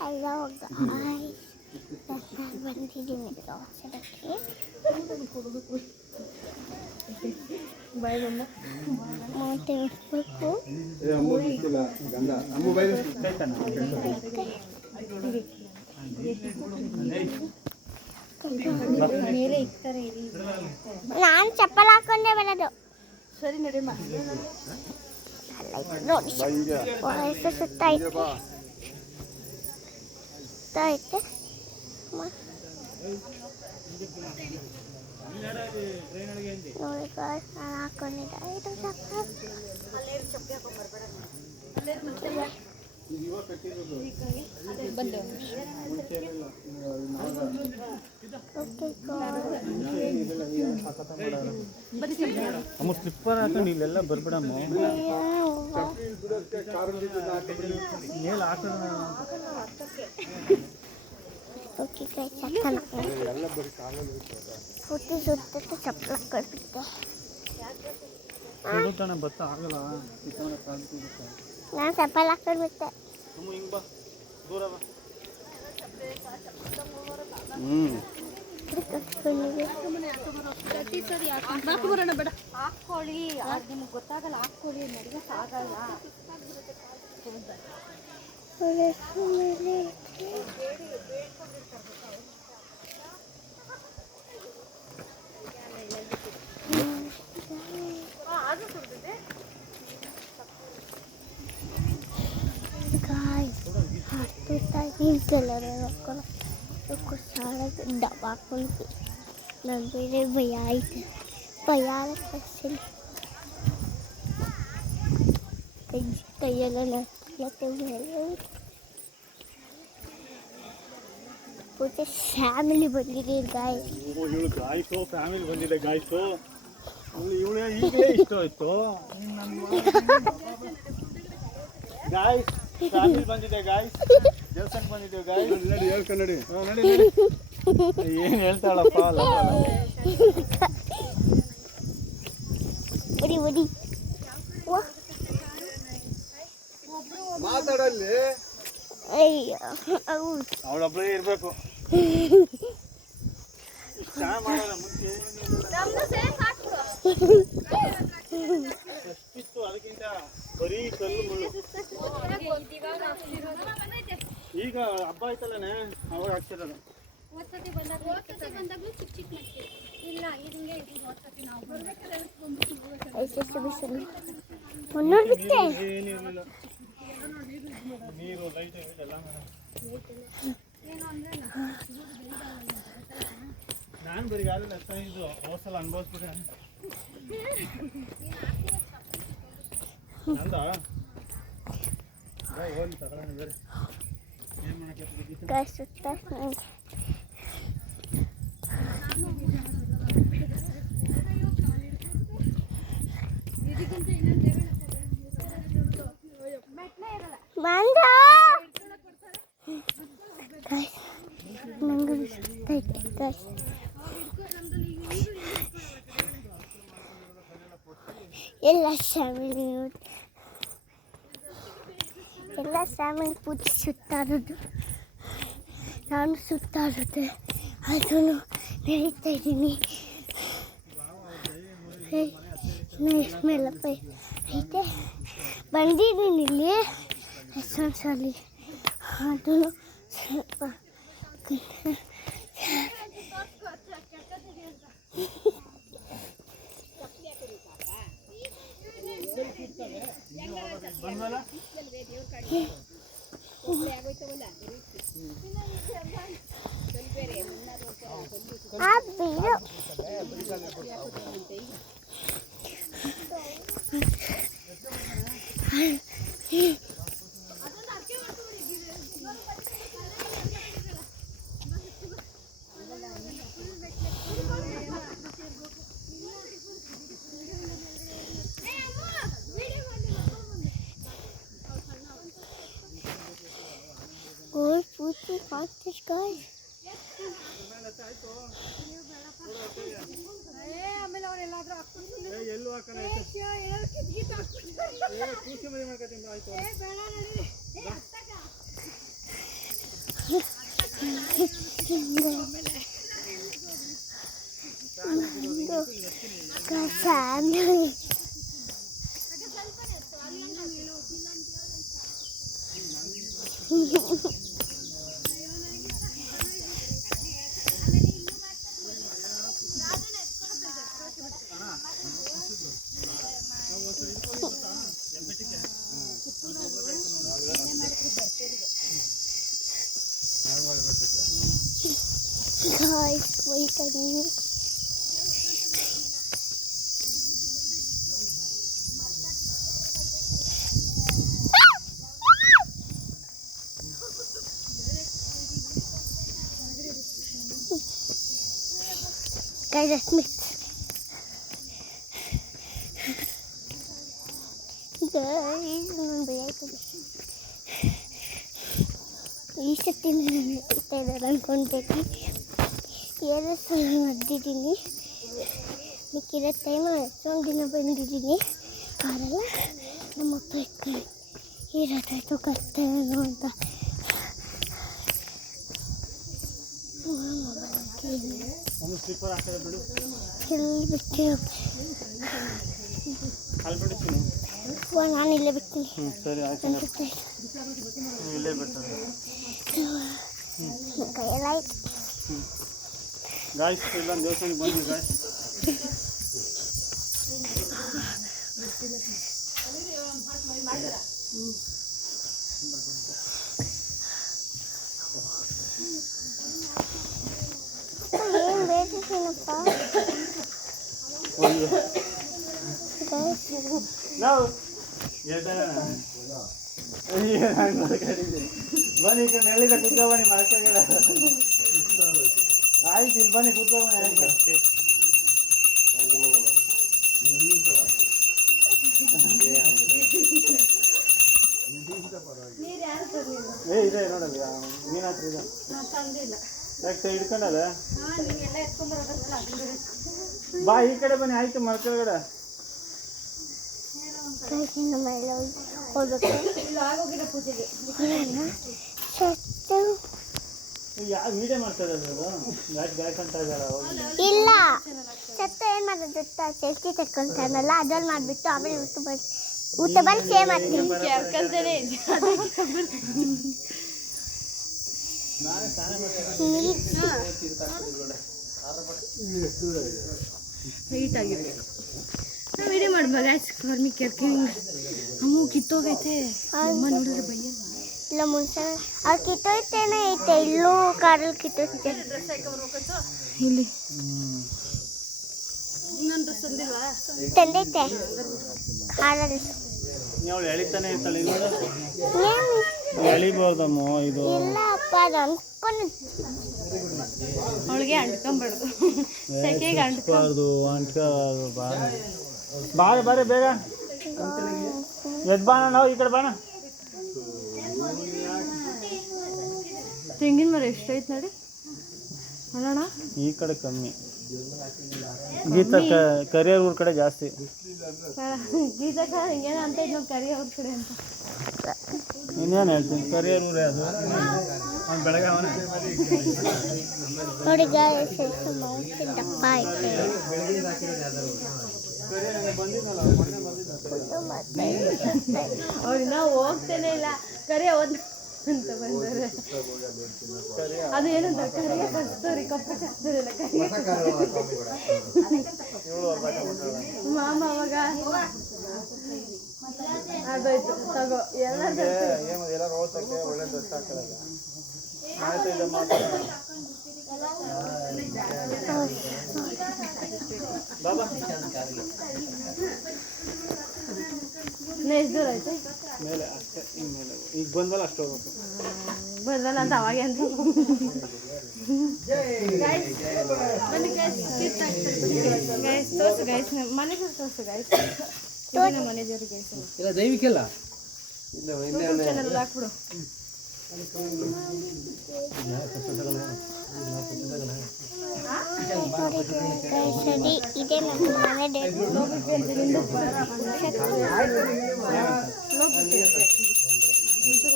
Hello guys, ನಾನು ಬಂದಿದ್ದೀನಿ ದೋಸೆಗೆ. ಮತ್ತೆ ಉಪ್ಪು ನಾನು ಚಪ್ಪಲ್ ಹಾಕೊಂಡೆ ಬರೋದು. ಸರಿ ನಡಿಯಮ್ಮ. ನೋಡಿ ವಯಸ್ಸು ಸುತ್ತೈತೆ ನೋಡಿ ಗಾಯ್ಸ್, ನಾನು ಹಾಕೊಂಡಿದ್ದೆ ಇದು ಚಪ್ಪಲ್. ಅಮ್ಮ ಸ್ಲಿಪ್ಪರ್ ಹಾಕೊಂಡು ಇಲ್ಲೆಲ್ಲ ಬರ್ಬೇಡಮ್ಮ. ಮೇಲೆ ಹಾಕೋಣ. ಓಕೆ ಗಾಯ್ಸ್, ಸುತ್ತಿ ಸುತ್ತ ಚಪ್ಪಲ್ ಹಾಕೊಳ್ಬಿಟ್ಟೆ. ಭತ್ತ ಆಗಲ್ಲ. ನಾನು ಚಪ್ಪಲ್ ಹಾಕೊಳ್ಬಿಟ್ಟೆ. ಹಾಕೊಳ್ಳಿ, ನಿಮ್ಗೆ ಗೊತ್ತಾಗಲ್ಲ. ಹಾಕೊಳ್ಳಿ, ನಡಿಯಕ್ಕೆ ಆಗಲ್ಲ. ಡಬ್ಬ ಹಾಕೊಂಡು ನಾನು ಬೇರೆ ಭಯ ಆಯ್ತು. ಭಯ ಕೈಯೆಲ್ಲ ಪೂಜೆ ಫ್ಯಾಮಿಲಿ ಬಂದಿದೆ ಗಾಯ್ಸ್. ಫ್ಯಾಮಿಲಿ ಬಂದಿದೆ ಗಾಯ್ಸು. ಇವಳು ಈಗಲೇ ಇಷ್ಟ ಆಯ್ತು. ಗಾಯ್ಸ್ ಫ್ಯಾಮಿಲಿ ಬಂದಿದೆ ಗಾಯ್ಸ್. ದೇವಸ್ಥಾನಕ್ಕೆ ಬಂದಿದ್ದೇವೆ ಗಾಯ್ಸ್. ನಡಿ ಹೇಳ್ಕೊಂಡಿ. ಏನು ಹೇಳ್ತಾಳಪ್ಪ. ಬಡಿ ಮಾತಾಡಲ್ಲಿ. ಅಯ್ಯೋ, ಅವಳೊಬ್ಬಳೇ ಇರಬೇಕು. ಚೆನ್ನಾಗಿ ಮಾಡೋಣ. ಮುಂಚೆ ಎಷ್ಟಿತ್ತು ಅದಕ್ಕಿಂತ ಬರೀ ಕಲ್ಲು ಮುಳ್ಳು. ಈಗ ಹಬ್ಬ ಆಯ್ತಲ್ಲೇ ಅವಾಗ ಹಾಕ್ತಿರೋದು. ಏನಿರಲಿಲ್ಲ. ನೀರು ಲೈಟ್ ಎಲ್ಲ ನಾನು ಬರೀ ಆಗಲ್ಲ. ಇದು ಹೋಸಲ ಅನುಭವಿಸ್ಬಿಟ್ಟೆ. ನಂದ ಹೋಗಿ ತಗೊಳ್ಳೋಣ ಬೇರೆ. ಏನು ಮಾಡಕ್ಕೆ ಎಲ್ಲ ಫ್ಯಾಮಿಲಿ ಪೂಜೆ ಸುತ್ತಾಡೋದು. ನಾನು ಸುತ್ತಾಡುತ್ತೆ ಅದನ್ನು ನಡೀತಾ ಇದ್ದೀನಿ. ಮೇಲಪ್ಪ ಐತೆ ಬಂದಿದ್ದೀನಿ ಇಲ್ಲಿ ಎಷ್ಟೊಂದ್ಸಲಿ. ಅದನ್ನು ಸ್ವಲ್ಪ this guy. Guys, wait a minute. Guys, that's me. Guys, ನಾನು ಬೇಯ್ತೀನಿ. ಈ ಸತಿ ನಾನು ಅನ್ಕೊಂಡ್ಬೇಕು ಎರಡು ಸಲ ನಡೆದಿದ್ದೀನಿ. ಮಿಕ್ಕಿರೋ ಟೈಮ್ ಎಷ್ಟೊಂದು ದಿನ ಬಂದಿದ್ದೀನಿ. ಅವರೆಲ್ಲ ನಮ್ಮಪ್ಪ ಇಟ್ಕೊಂಡು ಇರೋದಾಯ್ತು ಕಷ್ಟೇನೋ ಅಂತ ಎಲ್ಲಿ ಬಿಡ್ತೀನಿ. ನಾನು ಇಲ್ಲೇ ಬಿಡ್ತೀನಿ. ಸರಿ ಆಯ್ತು, ಇಲ್ಲೇ ಬಿಟ್ಟು ಕೈಯಲ್ಲಾಯ್ತು. ಗಾಯ್ಸ್ ಇಲ್ಲೊಂದು ದೇವಸ್ಥಾನಕ್ಕೆ ಬಂದ್ವಿ ಗಾಯ್ಸ್. ಏನು ಬೇಕಿದ್ದೀನಪ್ಪ ನಾವು ಬನ್ನಿ ಈ ಕಡೆ ನೆಲ್ಲಿದ ಕೂತ್ಕೊ ಬನ್ನಿ ಮಲ್ಕಗಡ. ಆಯ್ತು ಇಲ್ಲಿ ಬನ್ನಿ ಕೂತ್ಕೊ ಬನ್ನಿ. ಆಯ್ತು ಇದೆ ನೋಡಲ್ಲ ಮೀನು ಹತ್ರ ಇದೆ. ಯಾಕೆ ಹಿಡ್ಕೊಂಡಲ್ಲ ಬಾ ಈ ಕಡೆ ಬನ್ನಿ. ಆಯ್ತು ಮಲ್ಕಗಡ ಹೋಗ್ಬೇಕು. ಯಾವ ವಿಡಿಯೋ ಮಾಡ್ತಾರೆ ಬ್ಯಾಕ್ ಅಂತ ಇದ್ದಾರ? ಇಲ್ಲ ಸತ್ತ ಏನು ಮಾಡೋದು ಗೊತ್ತಾ? ಸೆಲ್ಫಿ ತಕ್ಕೊಂತಾನಲ್ಲ ಅದ್ರಲ್ಲಿ ಮಾಡಿಬಿಟ್ಟು ಆಮೇಲೆ ಊಟ ಬಂದು ಸೇವ್ ಮಾಡ್ತೀನಿ. ಹೀಟಾಗಿರ್ಬೇಕು. ನಾವು ವಿಡಿಯೋ ಮಾಡ್ಬಾ ಗಾಯ್ಸ್. ಫಾರ್ಮಿಗೆ ಕೆರ್ಕಿಂಗ್ ಅಮ್ಮು ಕಿತ್ತೋಗೈತೆ. ಅಮ್ಮ ನೋಡಿದ್ರೆ ಬೈಯಲ್ಲ. ಇಲ್ಲ ಮುಂಚೆ ಅವ್ರು ಕಿತ್ತೋಯ್ತೇನೆ ಐತೆ. ಇಲ್ಲೂ ಕಾರಲ್ಲಿ ಕಿತ್ತೋಯ್ತೆ. ಇಲ್ಲಿ ತಂದೈತೆ ಕಾರಲ್ಲಿ. ನೀವು ಎಳಿತಾನೆ ಇರ್ತಾಳೆ. ಎಳಿಬೋದಮ್ಮ ಇದು. ಇಲ್ಲ ಅಪ್ಪ ಅದು ಅನ್ಕೊಂಡು ಅವಳಿಗೆ ಅಂಟ್ಕೊಂಬಾರ್ದು. ಸೆಕೆಗೆ ಅಂಟ್ಬಾರ್ದು. ಬಾರೆ ಬಾರೆ ಬೇಗ ಎದ್ ಬಾಣ. ನಾವು ಈ ಕಡೆ ಬಾಣ. ತೆಂಗಿನ ಮರ ಎಷ್ಟೈತೆ ನೋಡಿ ಅಲ್ಲಣ್ಣ. ಈ ಕಡೆ ಕಮ್ಮಿ. ಗೀತಾ ಕರಿಯರ್ ಊರ ಕಡೆ ಜಾಸ್ತಿ. ಗೀತಕ್ಕ ಹಿಂಗೇನ ಅಂತ ಇದ್ನು ಕರಿಯ ಅವ್ರ ಕಡೆ ಅಂತ. ಇನ್ನೇನು ಹೇಳ್ತೀನಿ, ಕರಿಯರ್ ಊರೇ ಅದು. ಅವ್ನು ಬೆಳಗಾವನ ನೋಡಿ ಗಾಯ್ಸ್ ದಪ್ಪ ಐತೆ. ಅವ್ರಿನ್ನ ಹೋಗ್ತೇನೆ ಇಲ್ಲ. ಕರಿಯ ಓದ್ ಅಂತ ಬಂದರೆ ಅದು ಏನಂತಾರೆ ಕರಿಯ ಕಸ್ತೂರಿ ಕಪ್ಪು ಕಸ್ತೂರಿ ಅಲ್ಲ ಕರಿಯ ಮಾಮ ಅವಾಗ ಆಗೋಯ್ತು ತಗೋ ಎಲ್ಲ ಒಳ್ಳೆ ಡ್ರೆಸ್ ಹಾಕಲ್ಲ. ಬಾಬಾ ಎಷ್ಟು ದೂರ ಆಯ್ತು ಮೇಲೆ ಅಷ್ಟೇ. ಇನ್ಮೇಲೆ ಈಗ ಬಂದಲ್ಲ ಅಷ್ಟು ಹೋಗ್ಬೇಕು. ಬಂದಲ್ಲ ಅಂತ ಅವಾಗೆ ಅಂತ ತೋರ್ಸು ಗೈಸ್. ಮನೆ ತೋರ್ಸು ಗೈಸ್. ಮನೆ ದೇವ್ರಿಗೆ ಗೈಸ್ ಇಲ್ಲ ದೈವಿಕಲ್ಲ ಚಾನಲ್ ಹಾಕ್ಬಿಡು. ಸರಿ ಇದೇ ನಮ್ಮ ಮನೆ ಡೇಟ್.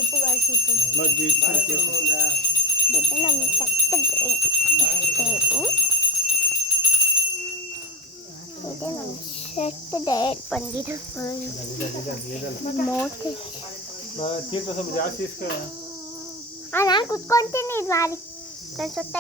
ಉಪ್ಪು ಬಾಯಿ ಬಜ್ಜಿ ಇದು ನಮ್ಮ ಸೆಟ್ ಇದು ನಮ್ಮ ಸೆಟ್ ಡೇಟ್ ಬಂದಿರೋ ಮೋಟೆ ಚೀಟ ಸ್ವಲ್ಪ ಜಾಸ್ತಿ ಇಸ್ಕೊಳ್ಳ ನಾನು ಕುತ್ಕೊಂತೀನಿ ಇದು ಮಾಡಿ ನನ್ನ ಸುತ್ತ